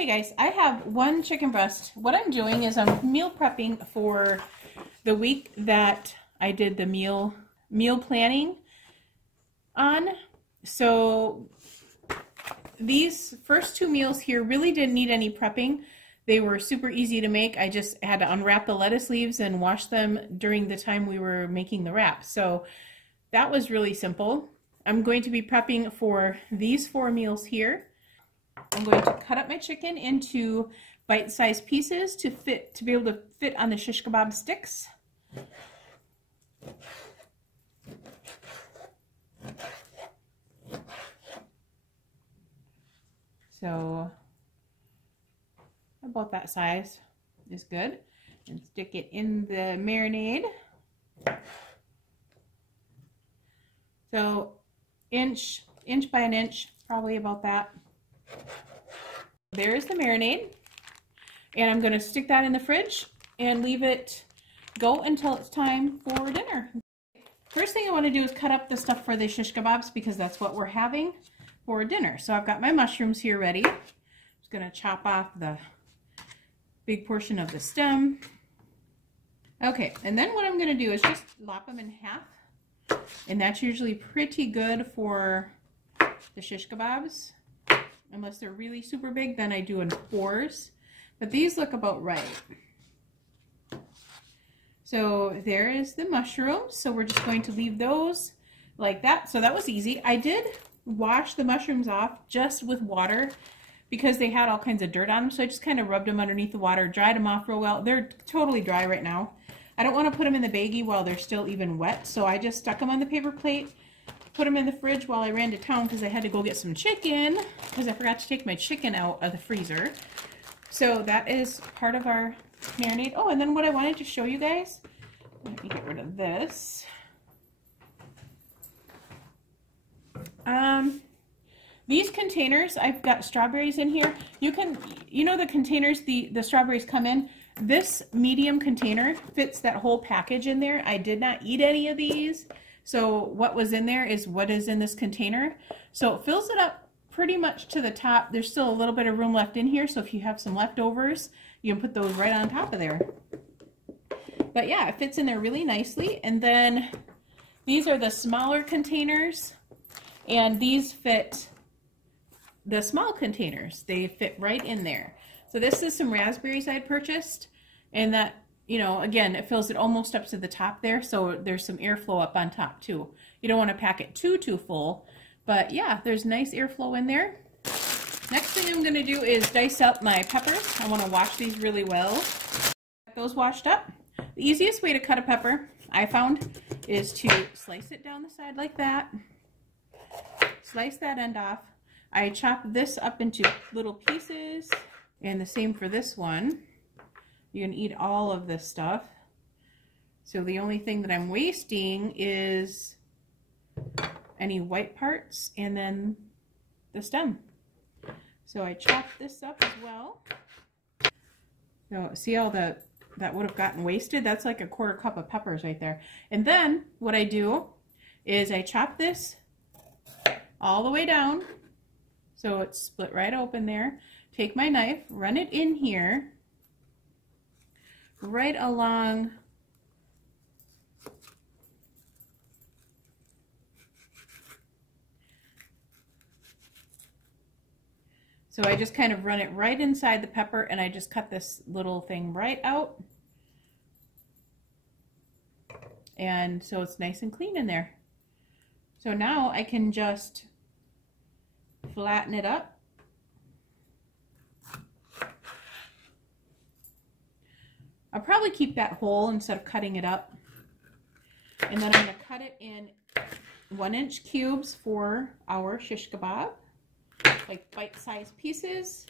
Okay guys, I have one chicken breast. What I'm doing is I'm meal prepping for the week that I did the meal planning on. So these first two meals here really didn't need any prepping. They were super easy to make. I just had to unwrap the lettuce leaves and wash them during the time we were making the wrap. So that was really simple. I'm going to be prepping for these 4 meals here. I'm going to cut up my chicken into bite-sized pieces to be able to fit on the shish kebab sticks. So about that size is good. And stick it in the marinade. So inch by an inch, probably about that. There's the marinade. And I'm going to stick that in the fridge and leave it go until it's time for dinner. First thing I want to do is cut up the stuff for the shish kebabs because that's what we're having for dinner. So I've got my mushrooms here ready. I'm just going to chop off the big portion of the stem. Okay, and then what I'm going to do is just lop them in half. And that's usually pretty good for the shish kebabs. Unless they're really super big, then I do in 4s. But these look about right. So there is the mushrooms. So we're just going to leave those like that. So that was easy. I did wash the mushrooms off just with water because they had all kinds of dirt on them. So I just kind of rubbed them underneath the water, dried them off real well. They're totally dry right now. I don't want to put them in the baggie while they're still even wet. So I just stuck them on the paper plate, put them in the fridge while I ran to town because I had to go get some chicken because I forgot to take my chicken out of the freezer. So that is part of our marinade. Oh, and then what I wanted to show you guys, let me get rid of this. These containers, I've got strawberries in here. You know the containers the strawberries come in? This medium container fits that whole package in there. I did not eat any of these. So what was in there is what is in this container. So it fills it up pretty much to the top. There's still a little bit of room left in here. So if you have some leftovers, you can put those right on top of there. But yeah, it fits in there really nicely. And then these are the smaller containers. And these fit the small containers. They fit right in there. So this is some raspberries I had purchased. And that, you know, again, it fills it almost up to the top there, so there's some airflow up on top too. You don't want to pack it too full, but yeah, there's nice airflow in there. Next thing I'm going to do is dice up my peppers. I want to wash these really well. Get those washed up. The easiest way to cut a pepper, I found, is to slice it down the side like that. Slice that end off. I chop this up into little pieces, and the same for this one. You can eat all of this stuff. So the only thing that I'm wasting is any white parts and then the stem. So I chopped this up as well. So see all that would have gotten wasted? That's like a 1/4 cup of peppers right there. And then what I do is I chop this all the way down. So it's split right open there. Take my knife, run it in here, right along so I just kind of run it right inside the pepper and I just cut this little thing right out, and so it's nice and clean in there. So now I can just flatten it up. I'll probably keep that whole instead of cutting it up. And then I'm going to cut it in 1-inch cubes for our shish kebab. Like bite-sized pieces.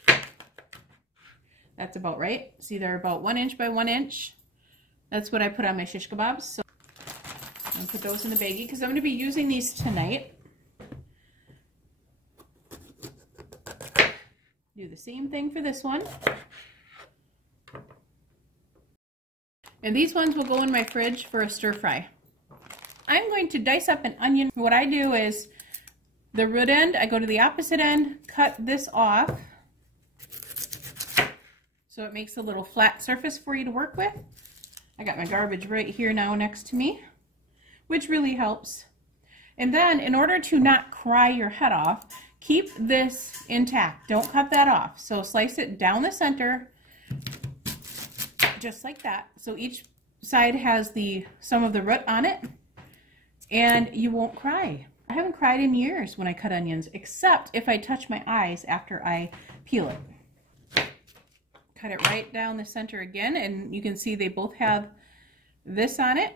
That's about right. See, they're about 1 inch by 1 inch. That's what I put on my shish kebabs. So I'm going to put those in the baggie because I'm going to be using these tonight. Do the same thing for this one. And these ones will go in my fridge for a stir fry. I'm going to dice up an onion. What I do is the root end, I go to the opposite end, cut this off, so it makes a little flat surface for you to work with. I got my garbage right here now next to me, which really helps. And then in order to not cry your head off, keep this intact. Don't cut that off. So slice it down the center, just like that. So each side has some of the root on it, and you won't cry. I haven't cried in years when I cut onions, except if I touch my eyes after I peel it. Cut it right down the center again, and you can see they both have this on it,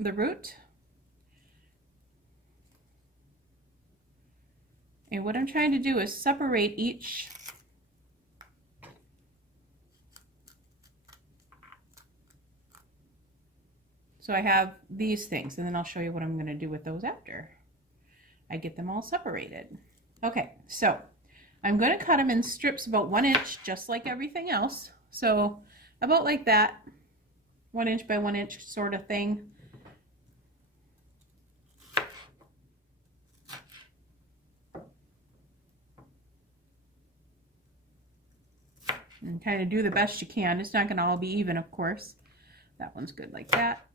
the root. And what I'm trying to do is separate each so I have these things, and then I'll show you what I'm going to do with those after I get them all separated. Okay, so I'm going to cut them in strips about 1 inch, just like everything else. So about like that, 1 inch by 1 inch sort of thing. And kind of do the best you can. It's not going to all be even, of course. That one's good like that.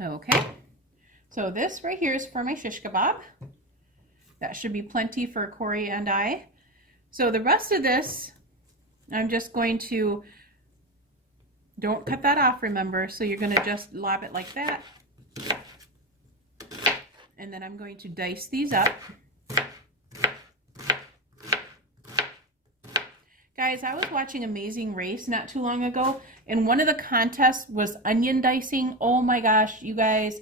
Okay, so this right here is for my shish kebab. That should be plenty for Corey and I. So the rest of this, I'm just going to, don't cut that off, remember, so you're going to just lob it like that. And then I'm going to dice these up. Guys, I was watching Amazing Race not too long ago, and one of the contests was onion dicing. Oh my gosh, you guys,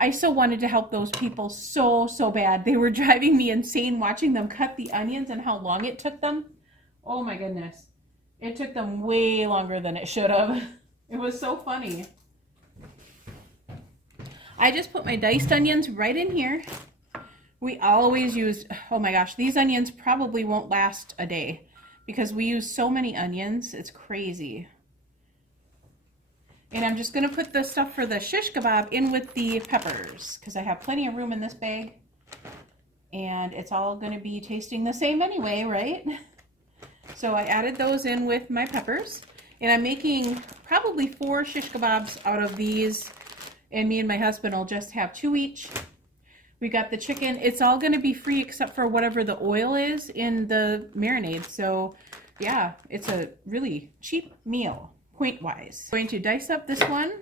I so wanted to help those people so bad. They were driving me insane watching them cut the onions and how long it took them. Oh my goodness. It took them way longer than it should have. It was so funny. I just put my diced onions right in here. We always use, oh my gosh, these onions probably won't last a day, because we use so many onions, it's crazy. And I'm just going to put the stuff for the shish kebab in with the peppers, because I have plenty of room in this bag. And it's all going to be tasting the same anyway, right? So I added those in with my peppers. And I'm making probably 4 shish kebabs out of these. And me and my husband will just have 2 each. We got the chicken. It's all going to be free except for whatever the oil is in the marinade. So yeah, it's a really cheap meal, point-wise. I'm going to dice up this one.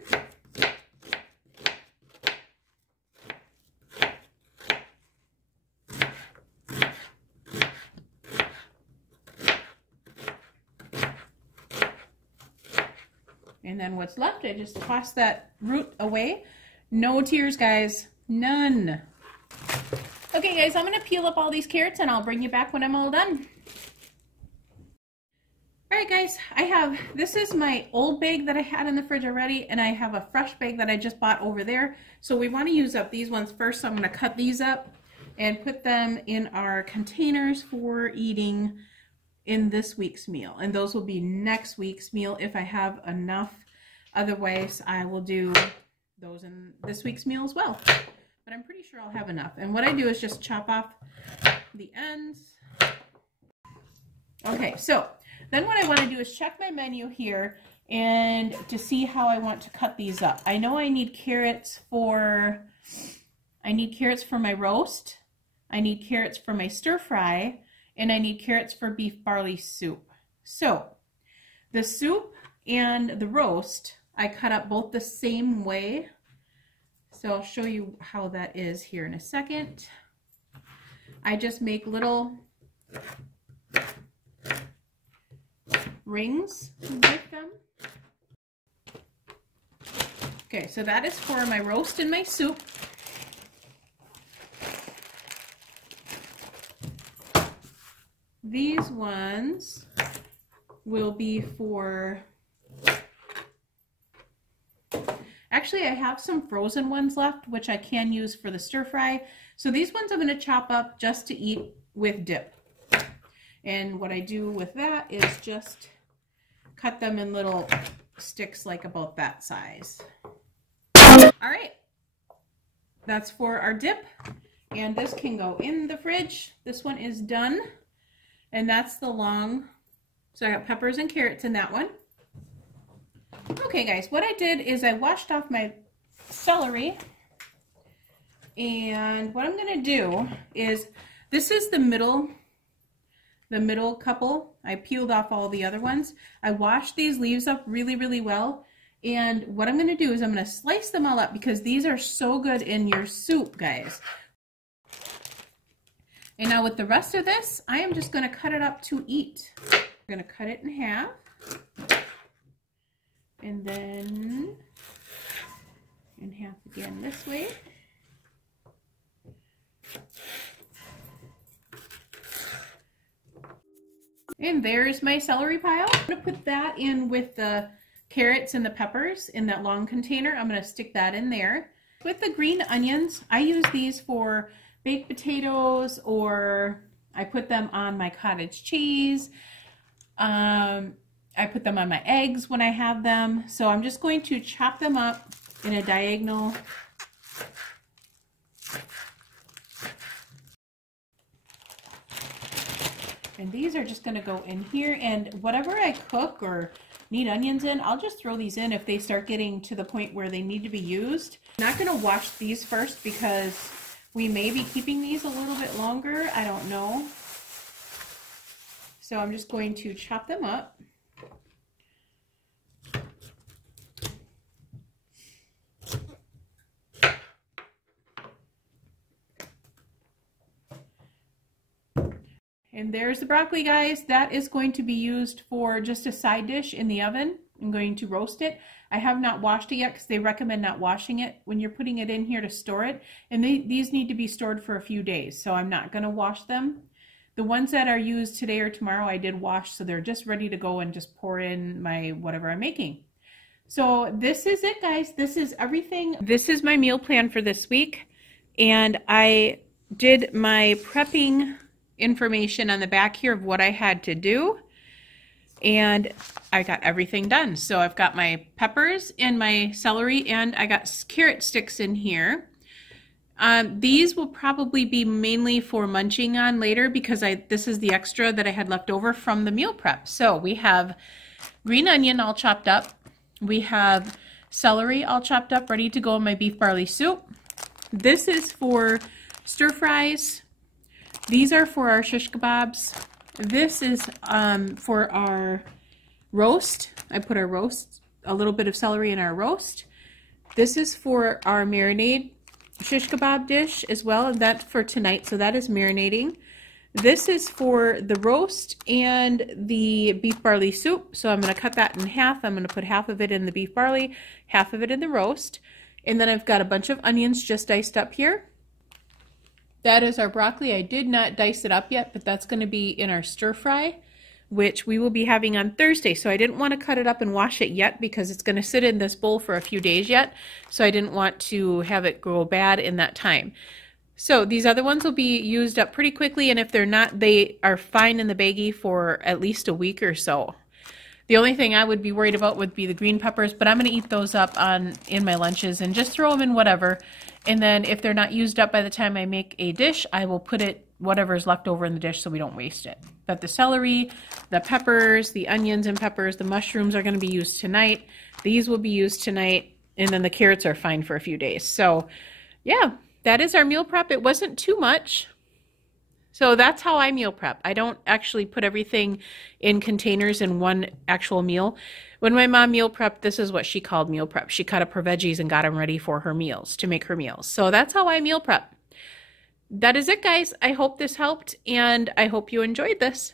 And then what's left, I just toss that root away. No tears, guys. None. Okay guys, I'm going to peel up all these carrots and I'll bring you back when I'm all done. Alright guys, this is my old bag that I had in the fridge already, and I have a fresh bag that I just bought over there. So we want to use up these ones first, so I'm going to cut these up and put them in our containers for eating in this week's meal. And those will be next week's meal if I have enough. Otherwise, I will do those in this week's meal as well. But I'm pretty sure I'll have enough. And what I do is just chop off the ends. Okay, so then what I want to do is check my menu here and to see how I want to cut these up. I know I need carrots for my roast, I need carrots for my stir fry, and I need carrots for beef barley soup. So the soup and the roast, I cut up both the same way. So I'll show you how that is here in a second. I just make little rings with them. Okay, so that is for my roast and my soup. These ones will be for, actually I have some frozen ones left which I can use for the stir fry. So these ones I'm going to chop up just to eat with dip. And what I do with that is just cut them in little sticks like about that size. All right, that's for our dip. And this can go in the fridge. This one is done. And that's the long, so I got peppers and carrots in that one. Okay guys, what I did is I washed off my celery. And what I'm gonna do is, this is the middle couple. I peeled off all the other ones. I washed these leaves up really, really well. And what I'm gonna do is I'm gonna slice them all up because these are so good in your soup, guys. And now with the rest of this, I am just gonna cut it up to eat. I'm gonna cut it in half. And then in half again this way. And there's my celery pile. I'm gonna put that in with the carrots and the peppers in that long container. I'm gonna stick that in there. With the green onions, I use these for baked potatoes, or I put them on my cottage cheese. I put them on my eggs when I have them. So I'm just going to chop them up in a diagonal. And these are just gonna go in here, and whatever I cook or need onions in, I'll just throw these in if they start getting to the point where they need to be used. I'm not gonna wash these first because we may be keeping these a little bit longer. I don't know. So I'm just going to chop them up. And there's the broccoli, guys. That is going to be used for just a side dish in the oven. I'm going to roast it. I have not washed it yet because they recommend not washing it when you're putting it in here to store it. And these need to be stored for a few days, so I'm not going to wash them. The ones that are used today or tomorrow I did wash, so they're just ready to go and just pour in my whatever I'm making. So this is it, guys. This is everything. This is my meal plan for this week. And I did my prepping information on the back here of what I had to do, and I got everything done. So I've got my peppers and my celery, and I got carrot sticks in here. These will probably be mainly for munching on later because this is the extra that I had left over from the meal prep. So we have green onion all chopped up. We have celery all chopped up, ready to go in my beef barley soup. This is for stir fries. These are for our shish kebabs. This is for our roast. I put our roast, a little bit of celery in our roast. This is for our marinade shish kebab dish as well, and that's for tonight, so that is marinating. This is for the roast and the beef barley soup, so I'm going to cut that in half. I'm going to put half of it in the beef barley, half of it in the roast, and then I've got a bunch of onions just diced up here. That is our broccoli. I did not dice it up yet, but that's going to be in our stir fry, which we will be having on Thursday. So I didn't want to cut it up and wash it yet because it's going to sit in this bowl for a few days yet. So I didn't want to have it go bad in that time. So these other ones will be used up pretty quickly, and if they're not, they are fine in the baggie for at least a week or so. The only thing I would be worried about would be the green peppers, but I'm going to eat those up in my lunches and just throw them in whatever. And then if they're not used up by the time I make a dish, I will put it whatever is left over in the dish so we don't waste it. But the celery, the peppers, the onions and peppers, the mushrooms are going to be used tonight. These will be used tonight, and then the carrots are fine for a few days. So yeah, that is our meal prep. It wasn't too much. So that's how I meal prep. I don't actually put everything in containers in one actual meal. When my mom meal prepped, this is what she called meal prep. She cut up her veggies and got them ready for her meals, to make her meals. So that's how I meal prep. That is it, guys. I hope this helped, and I hope you enjoyed this.